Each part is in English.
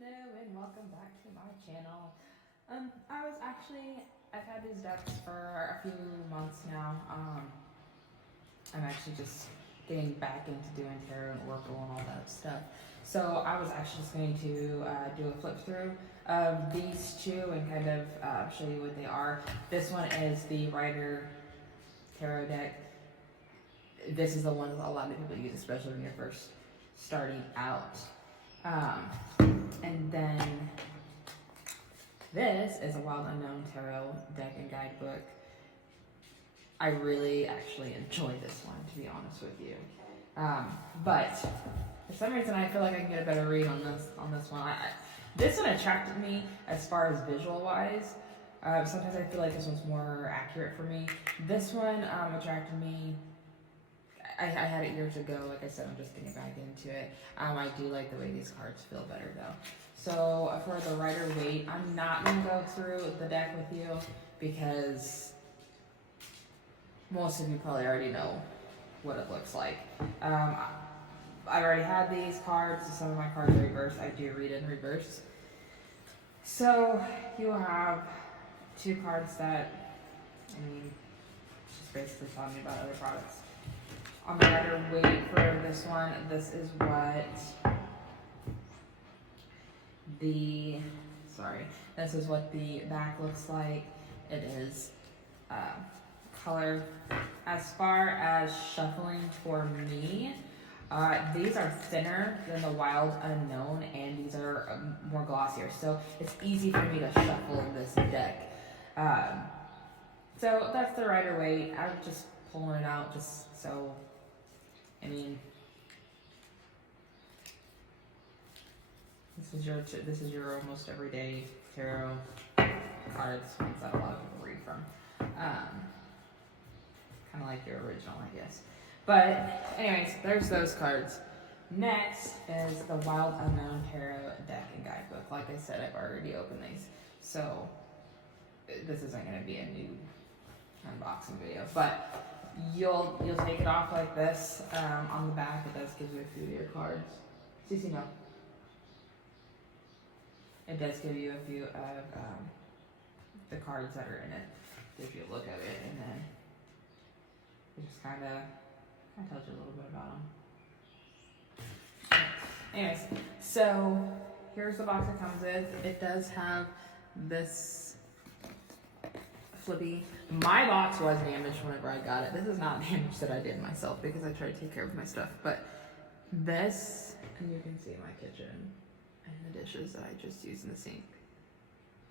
Hello and welcome back to my channel. I've had these decks for a few months now. I'm actually just getting back into doing tarot and oracle and all that stuff. So I was actually just going to do a flip through of these two and kind of show you what they are. This one is the Rider Tarot deck. This is the one a lot of people use, especially when you're first starting out. And then this is a Wild Unknown Tarot deck and guidebook. I really actually enjoy this one, to be honest with you. But for some reason, I feel like I can get a better read on this one. This one attracted me as far as visual wise. Sometimes I feel like this one's more accurate for me. This one attracted me. I had it years ago. Like I said, I'm just getting back into it. I do like the way these cards feel better though. So for the Rider Waite, I'm not going to go through the deck with you because most of you probably already know what it looks like. I already had these cards. So some of my cards are reversed. I do read in reverse. So you have two cards that, it's just basically telling me about other products. On the Rider Waite for this one, this is what the back looks like. It is color. As far as shuffling for me, these are thinner than the Wild Unknown, and these are more glossier, so it's easy for me to shuffle this deck. So that's the Rider Waite. I'm just pulling it out just so, this is your almost everyday tarot cards, ones that a lot of people read from. Kind of like your original, I guess. But anyways, there's those cards. Next is the Wild Unknown Tarot deck and guidebook. Like I said, I've already opened these, so this isn't going to be a new unboxing video. But you'll take it off like this. On the back, it does give you a few of your cards. Cece, no. It does give you a few of the cards that are in it. Gives you a look at it, and then it just kind of tells you a little bit about them. Anyways, so here's the box it comes with. It does have this flippy. My box was damaged whenever I got it. This is not damage that I did myself because I try to take care of my stuff. But this, and you can see my kitchen and the dishes that I just used in the sink.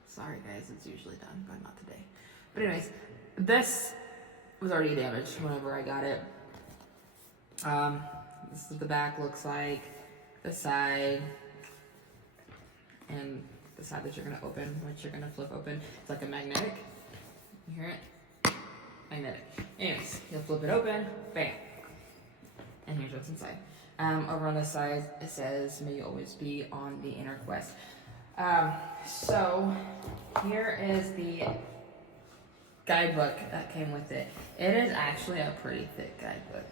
Sorry guys, it's usually done, but not today. But anyways, this was already damaged whenever I got it. This is what the back looks like, the side, and the side that you're gonna open, which you're gonna flip open. It's like a magnetic. You hear it? Magnetic. Anyways, you'll flip it open, bam. And here's what's inside. Over on this side, it says, "May you always be on the inner quest." So here is the guidebook that came with it. It is actually a pretty thick guidebook.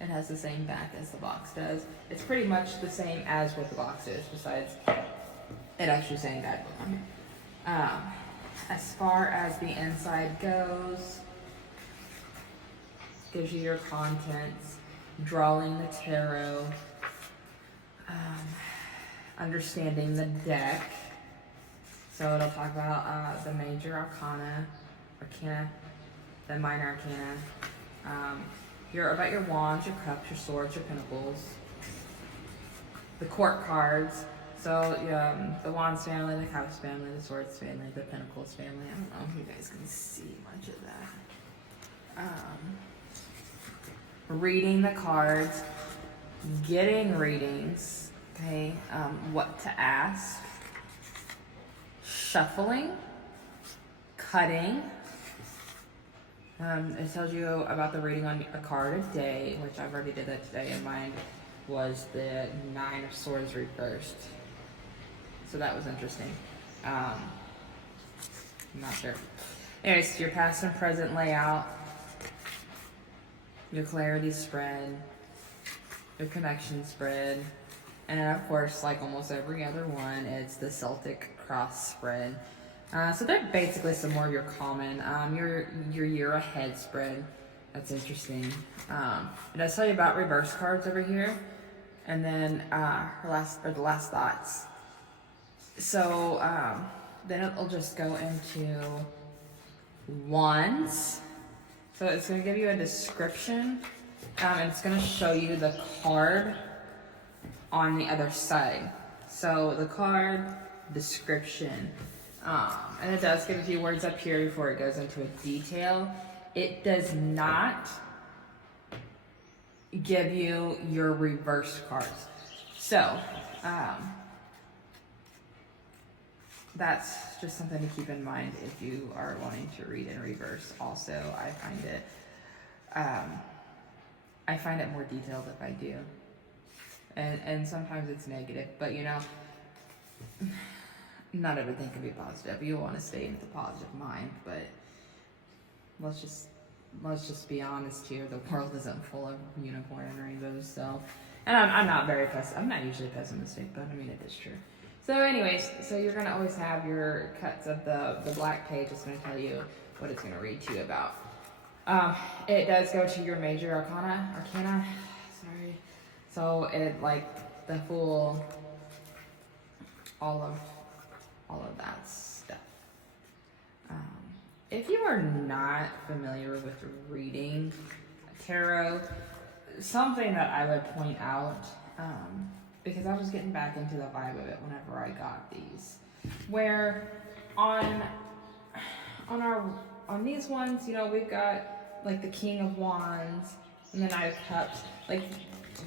It has the same back as the box does. It's pretty much the same as what the box is, besides it actually saying guidebook on here. As far as the inside goes, gives you your contents, drawing the tarot, understanding the deck. So it'll talk about the major arcana, the minor arcana, about your wands, your cups, your swords, your pentacles, the court cards. So the wands family, the cups family, the swords family, the pentacles family. I don't know if you guys can see much of that. Reading the cards, getting readings, okay, what to ask, shuffling, cutting. It tells you about the reading on a card a day, which I've already did that today, and mine was the 9 of Swords reversed. So that was interesting. I'm not sure. Anyways, your past and present layout, your clarity spread, your connection spread, And of course, like almost every other one, it's the Celtic cross spread. So they're basically some more of your common, your year ahead spread. That's interesting. It does tell you about reverse cards over here, and then the last thoughts. So then it'll just go into wands. So it's going to give you a description, and it's going to show you the card on the other side. So the card description, and it does give a few words up here before it goes into a detail. It does not give you your reverse cards. So that's just something to keep in mind if you are wanting to read in reverse. Also, I find it more detailed if I do. And sometimes it's negative, but you know, not everything can be positive. You want to stay in the positive mind, but let's just be honest here. The world isn't full of unicorn and rainbows, so. And I'm not usually pessimistic, but I mean it is true. So anyways, so you're gonna always have your cuts of the black page. It's gonna tell you what it's gonna read to you about. It does go to your major arcana. Sorry. So it like the full, all of that stuff. If you are not familiar with reading tarot, something that I would point out, because I was getting back into the vibe of it whenever I got these, where on these ones, you know, we've got like the King of Wands and the Knight of Cups, like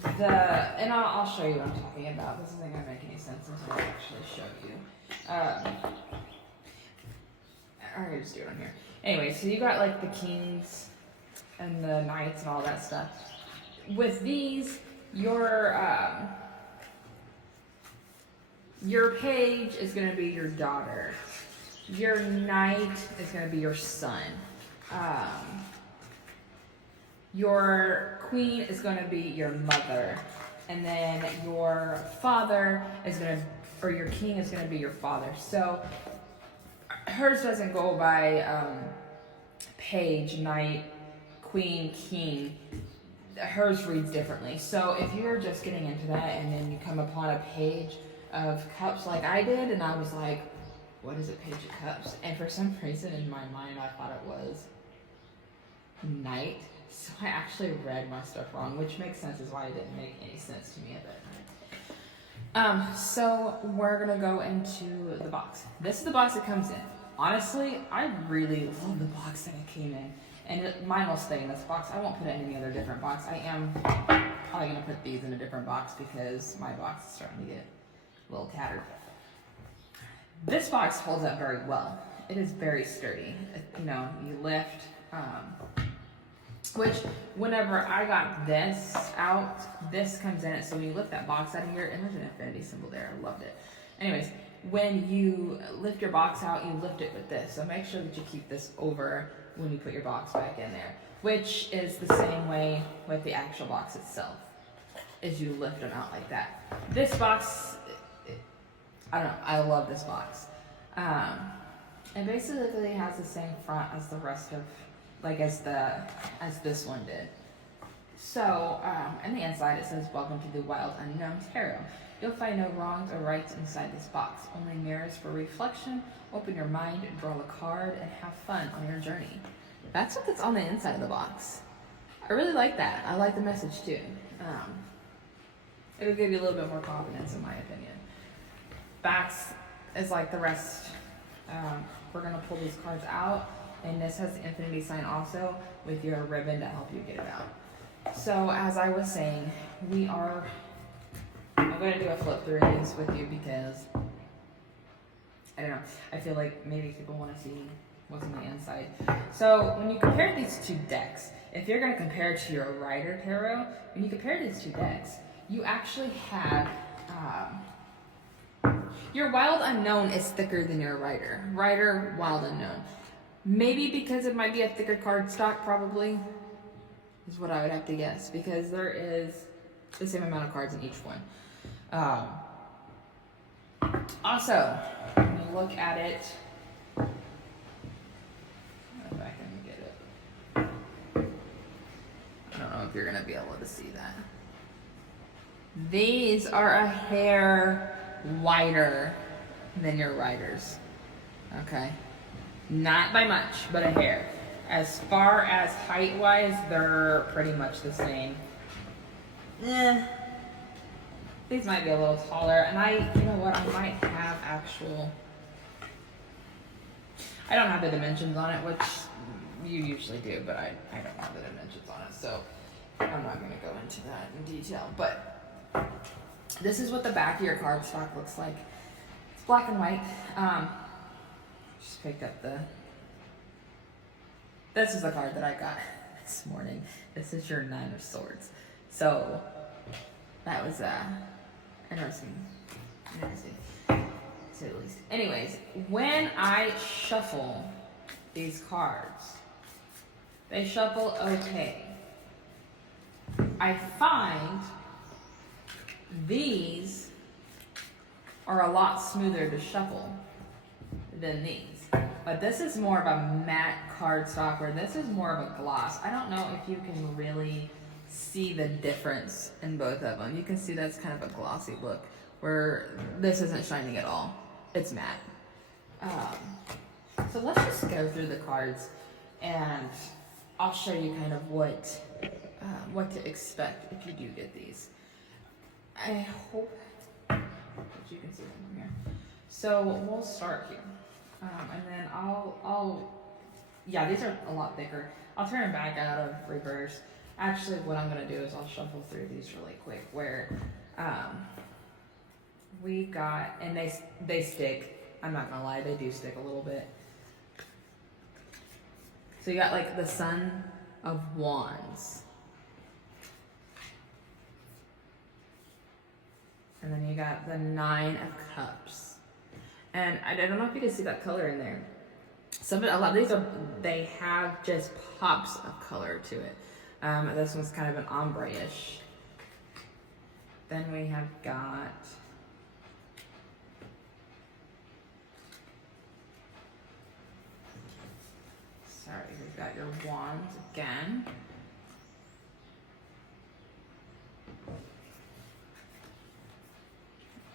and I'll show you what I'm talking about. This isn't gonna make any sense until I actually show you. I'll just do it on here. Anyway, so you got like the kings and the knights and all that stuff. With these, your page is going to be your daughter. Your knight is going to be your son. Your queen is going to be your mother. And then your father is going to, or your king is going to be your father. So hers doesn't go by page, knight, queen, king. Hers reads differently. So if you're just getting into that and then you come upon a page of cups like I did, and I was like, what is a page of cups? And for some reason in my mind I thought it was knight. So I actually read my stuff wrong, which makes sense, is why it didn't make any sense to me at that time. So we're gonna go into the box. This is the box it comes in. Honestly, I really love the box that it came in. And mine will stay in this box. I won't put it in any other different box. I am probably going to put these in a different box because my box is starting to get a little tattered. This box holds up very well. It is very sturdy. You know, you lift, which whenever I got this out, this comes in it. So when you lift that box out of here, and there's an infinity symbol there. I loved it. Anyways, when you lift your box out, you lift it with this. So make sure that you keep this over when you put your box back in there, which is the same way with the actual box itself, is you lift them out like that. This box, I don't know, I love this box. It basically has the same front as the rest of, like as this one did. So, in the inside it says, "Welcome to the Wild Unknown Tarot. You'll find no wrongs or rights inside this box, only mirrors for reflection. Open your mind, draw a card, and have fun on your journey." That's what's on the inside of the box. I really like that. I like the message too. It'll give you a little bit more confidence, in my opinion. Backs is like the rest. We're going to pull these cards out, and this has the infinity sign also with your ribbon to help you get it out. So as I was saying, I'm going to do a flip through these with you because, I don't know, I feel like maybe people want to see what's on the inside. So when you compare these two decks, if you're going to compare to your Rider Tarot, when you compare these two decks, you actually have, your Wild Unknown is thicker than your Rider. Rider, Wild Unknown. Maybe because it might be a thicker card stock, probably, is what I would have to guess, because there is the same amount of cards in each one. Um, Also, when you look at it, if I can get it, I don't know if you're gonna be able to see that. These are a hair wider than your riders. Okay, not by much, but a hair. As far as height wise, they're pretty much the same. These might be a little taller, and you know what, I might have actual, I don't have the dimensions on it, which you usually do, but I don't have the dimensions on it, so I'm not going to go into that in detail. But this is what the back of your cardstock looks like. It's black and white. Just picked up this is the card that I got this morning. This is your Nine of Swords. So that was interesting, to say the least. Anyways, when I shuffle these cards, they shuffle okay. I find these are a lot smoother to shuffle than these. But this is more of a matte cardstock, where this is more of a gloss. I don't know if you can really see the difference in both of them. You can see that's kind of a glossy look, where this isn't shining at all. It's matte. So let's just go through the cards, and I'll show you kind of what to expect if you do get these. I hope that you can see them from here. So we'll start here, and then yeah, these are a lot thicker. I'll turn them back out of reverse. Actually, what I'm gonna do is I'll shuffle through these really quick, where we got, and they stick. I'm not gonna lie, they do stick a little bit. So you got like the Son of Wands. And then you got the Nine of Cups. And I don't know if you can see that color in there. A lot of these they have just pops of color to it. This one's kind of an ombre-ish. Then we have got we've got your Wands again.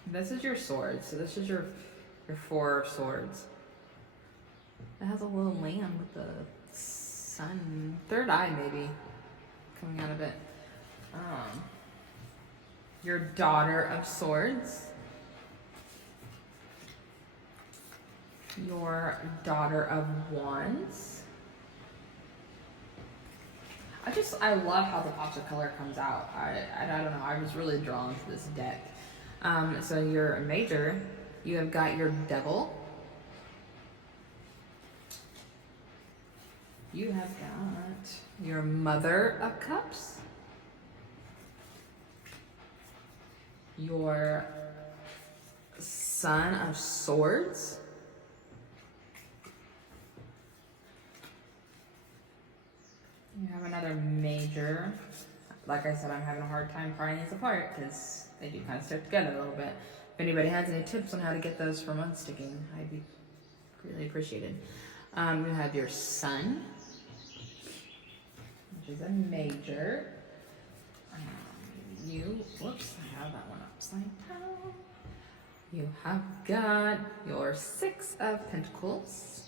This is your Swords. So this is your Four of Swords. It has a little lamb with the sun, third eye maybe, coming out of it. Your Daughter of Swords. Your Daughter of Wands. I love how the pops of color comes out. I don't know, I was really drawn to this deck. So your Major, you have got your Devil. You have got your Mother of Cups. Your Son of Swords. You have another Major. Like I said, I'm having a hard time prying these apart because they do kind of stick together a little bit. If anybody has any tips on how to get those from unsticking, I'd be greatly appreciated. You have your Sun, which is a Major. Whoops, I have that one upside down. You have got your Six of Pentacles.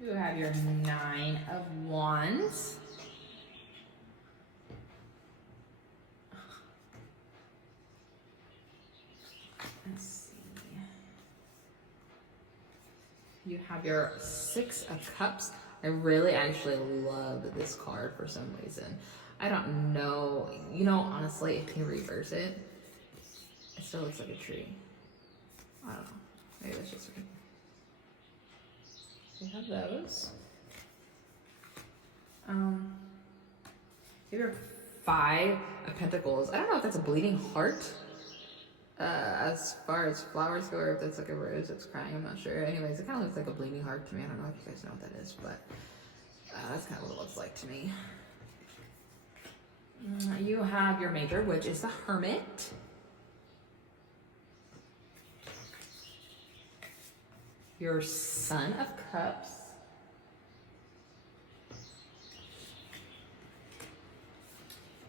You have your Nine of Wands. Let's see. You have your Six of Cups. I really actually love this card for some reason. I don't know. You know, honestly, if you reverse it, it still looks like a tree. I don't know. Maybe that's just me. So you have those. You have Five of Pentacles. I don't know if that's a bleeding heart, as far as flowers go, or if that's like a rose that's crying. I'm not sure. Anyways, it kind of looks like a bleeding heart to me. I don't know if you guys know what that is, but that's kind of what it looks like to me. You have your major, which is the Hermit. Your Son of Cups.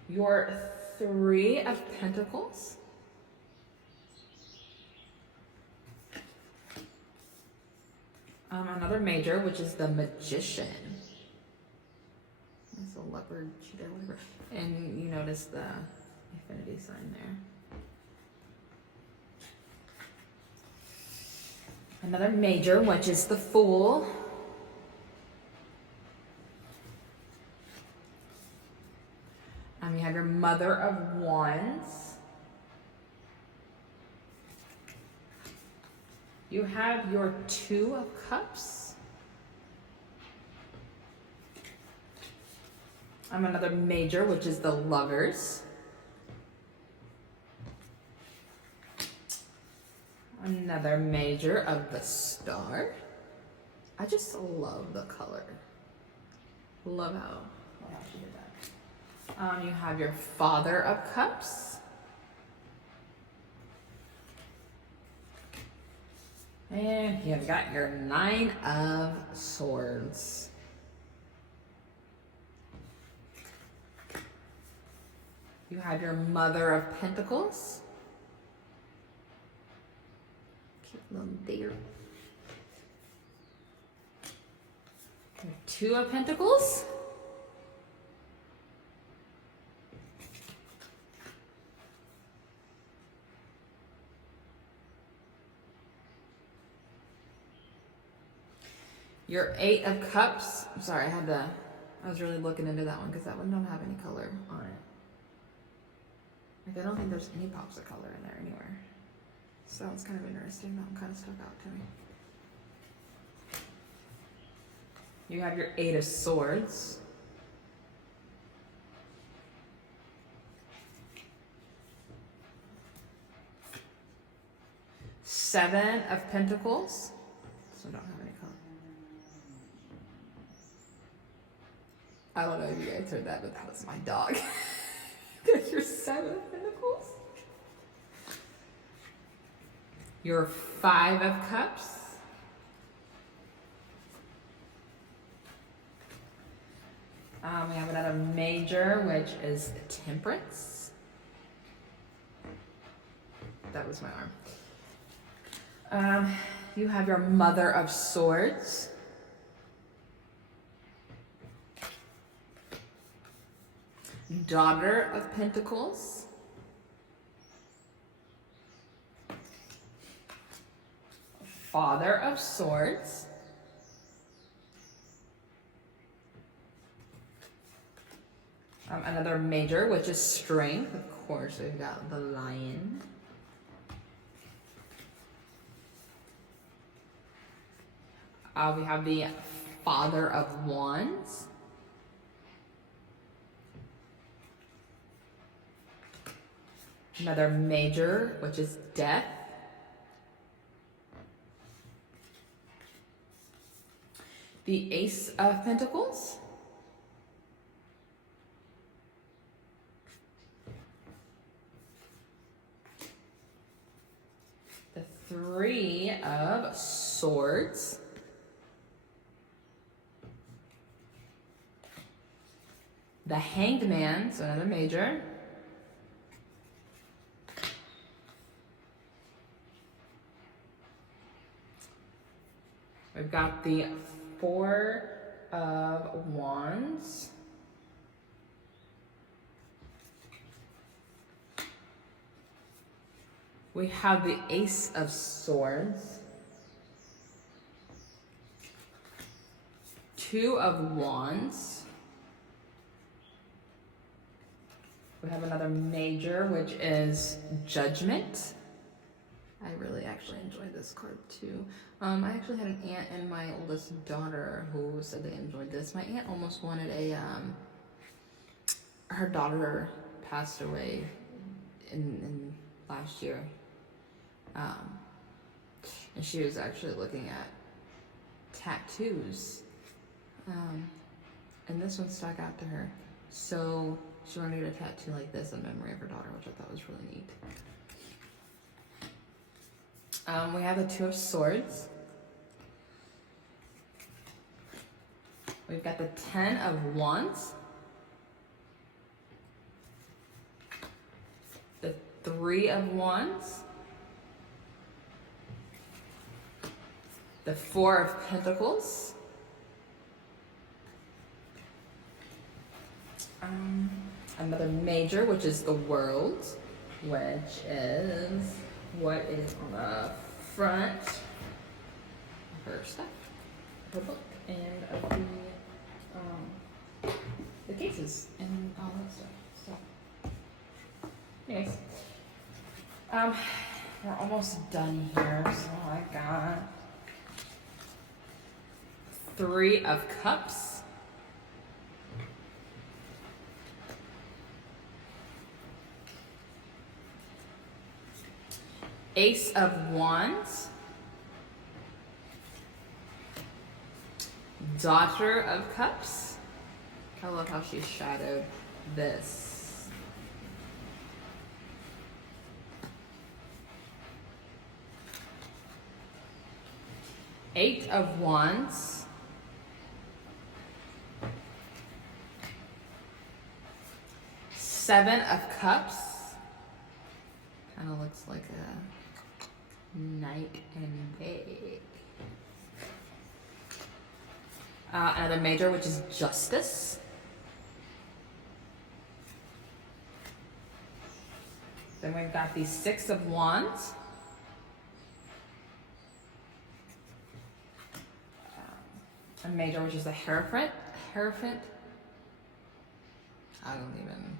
Your Three of Pentacles. Another major, which is the Magician. It's a leopard, cheetah, whatever. And you notice the infinity sign there. Another major, which is the Fool. You have your Mother of Wands. You have your Two of Cups. Another major, which is the Lovers. Another major of the Star. I just love the color. Love how she did that. You have your Father of Cups. And you've got your Nine of Swords. You have your Mother of Pentacles. Cute little deer. Your Two of Pentacles. Your Eight of Cups. I'm sorry, I was really looking into that one because that one don't have any color on it. Like, I don't think there's any pops of color in there anywhere. So it's kind of interesting. That one kind of stuck out to me. You have your Eight of Swords. Seven of Pentacles. So don't have any color. I don't know if you guys heard that, but that was my dog. There's your Seven of Pentacles. Your Five of Cups. We have another major, which is Temperance. That was my arm. You have your Mother of Swords. Daughter of Pentacles. Father of Swords. Another major, which is Strength. Of course, we've got the Lion. We have the Father of Wands. Another major, which is Death. The Ace of Pentacles. The Three of Swords. The Hanged Man, so another major. We've got the Four of Wands. We have the Ace of Swords. Two of Wands. We have another major, which is Judgment. I really actually enjoyed this card too. I actually had an aunt and my oldest daughter who said they enjoyed this. My aunt almost wanted her daughter passed away in last year. And she was actually looking at tattoos. And this one stuck out to her. So she wanted to get a tattoo like this in memory of her daughter, which I thought was really neat. We have the Two of Swords. We've got the Ten of Wands. The Three of Wands. The Four of Pentacles. Another major, which is the World, which is what is on the front of her stuff, her book, and of the cases and all that stuff. So, anyways, we're almost done here. So I got Three of Cups. Ace of Wands, Daughter of Cups. I love how she shadowed this. Eight of Wands, Seven of Cups. Kind of looks like a night and day. Another major, which is Justice. Then we've got the Six of Wands. A major, which is the Hierophant. Hierophant. I don't even,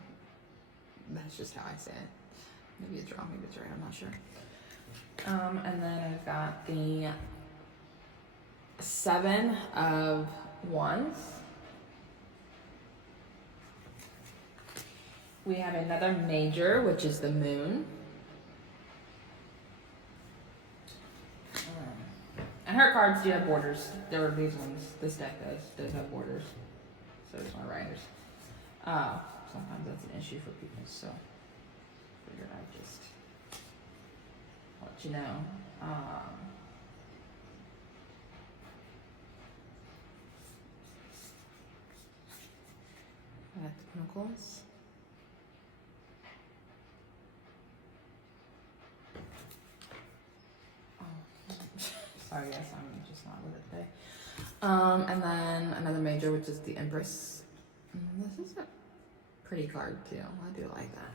that's just how I say it. Maybe it's wrong, maybe it's right, I'm not sure. And then I've got the Seven of Wands. We have another major, which is the Moon. And her cards do have borders. There are these ones. This deck does have borders. So does my writers. Sometimes that's an issue for people, so figured I'd just let you know. I got the Pentacles. Sorry, yes, I'm just not with it today. And then another major, which is the Empress. This is a pretty card too. I do like that.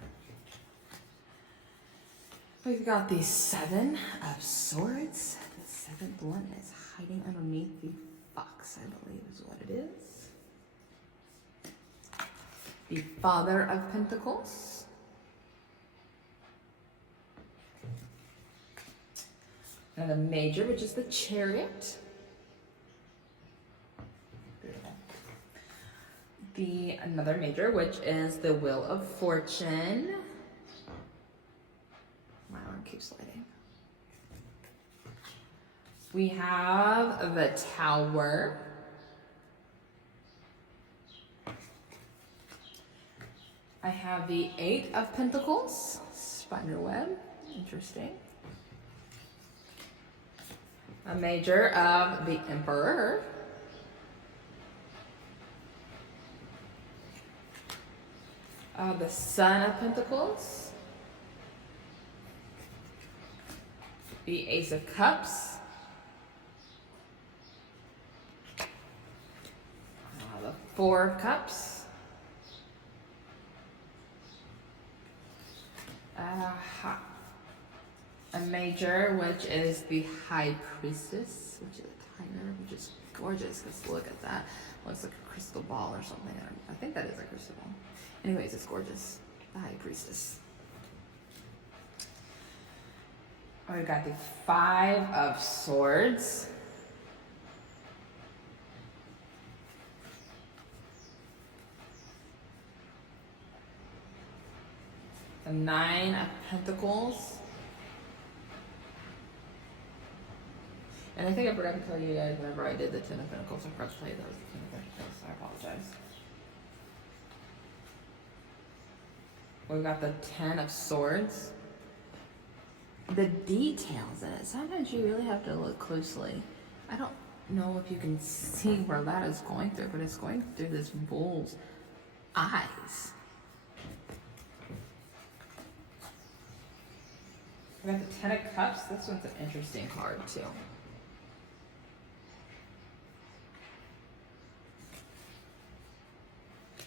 We've got the Seven of Swords. The seventh one is hiding underneath the fox, I believe is what it is. The Father of Pentacles. Another major, which is the Chariot. Another major, which is the Wheel of Fortune. My arm keeps sliding. We have the Tower. I have the Eight of Pentacles, Spiderweb, interesting. A major of the Emperor. The Son of Pentacles. The Ace of Cups. The Four of Cups. A major, which is the High Priestess, which is a tiger, which is gorgeous. Just look at that. Looks like a crystal ball or something. I think that is a crystal ball. Anyways, it's gorgeous. The High Priestess. We've got the Five of Swords. The Nine of Pentacles. And I think I forgot to tell you guys whenever I did the Ten of Pentacles, I forgot to tell you that was the Ten of Pentacles. I apologize. We've got the 10 of Swords. The details in it, sometimes you really have to look closely. I don't know if you can see where that is going through, but it's going through this bull's eyes. We got the 10 of Cups. This one's an interesting card too.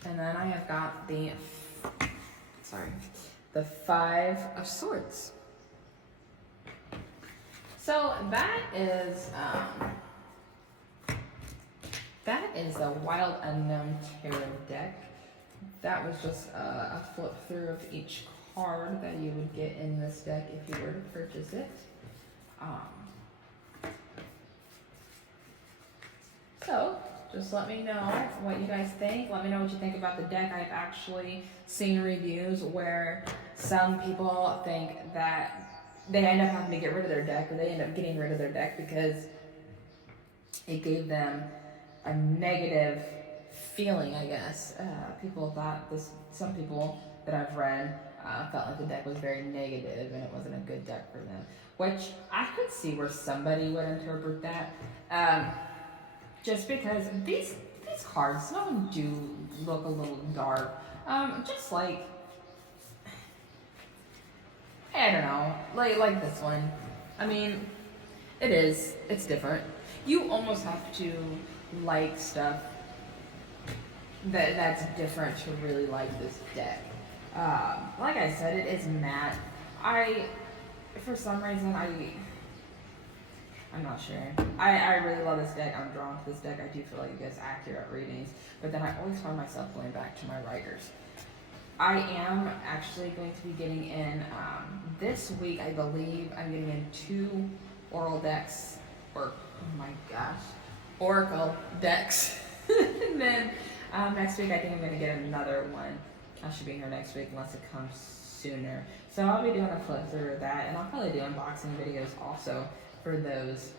And then I have got the 5 of Swords. So that is a Wild Unknown Tarot deck. That was just a flip through of each card that you would get in this deck if you were to purchase it. So just let me know what you guys think. Let me know what you think about the deck. I've actually seen reviews where some people think that they end up having to get rid of their deck, or they end up getting rid of their deck because it gave them a negative feeling, I guess. People thought this, some people that I've read felt like the deck was very negative and it wasn't a good deck for them, which I could see where somebody would interpret that. Just because these cards, some of them do look a little dark. Just like, I don't know, like this one. I mean, it's different. You almost have to like stuff that's different to really like this deck. Like I said, it is matte. For some reason, I'm not sure. I really love this deck. I'm drawn to this deck. I do feel like it gets accurate readings, but then I always find myself going back to my writers. I am actually going to be getting in, this week, I believe, I'm getting in 2 oral decks, or, oh my gosh, oracle decks. And then next week, I think I'm going to get another one. I should be here next week unless it comes sooner. So I'll be doing a flip through of that, and I'll probably do unboxing videos also for those,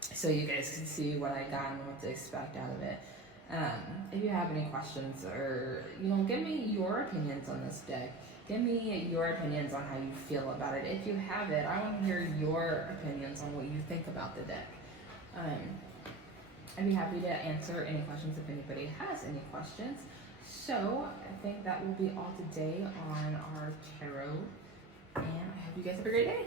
so you guys can see what I got and what to expect out of it. If you have any questions, or give me your opinions on this deck. Give me your opinions on how you feel about it. If you have it, I want to hear your opinions on what you think about the deck. I'd be happy to answer any questions if anybody has any questions. So I think that will be all today on our tarot, and I hope you guys have a great day.